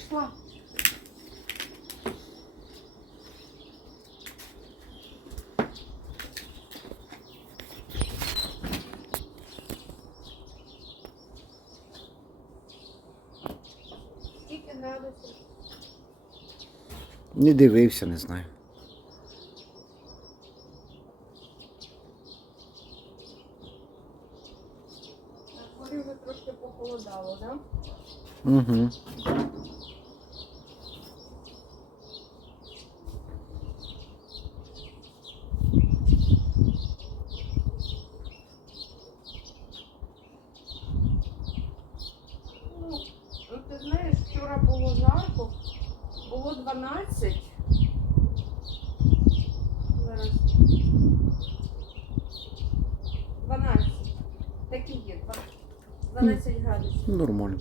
пішла. Скільки градусів? Не дивився, не знаю. На дворі вже трошки похолодало, так? Угу. Жарко, було 12. Зараз. 12. Такі є, 12 градусів. Нормально.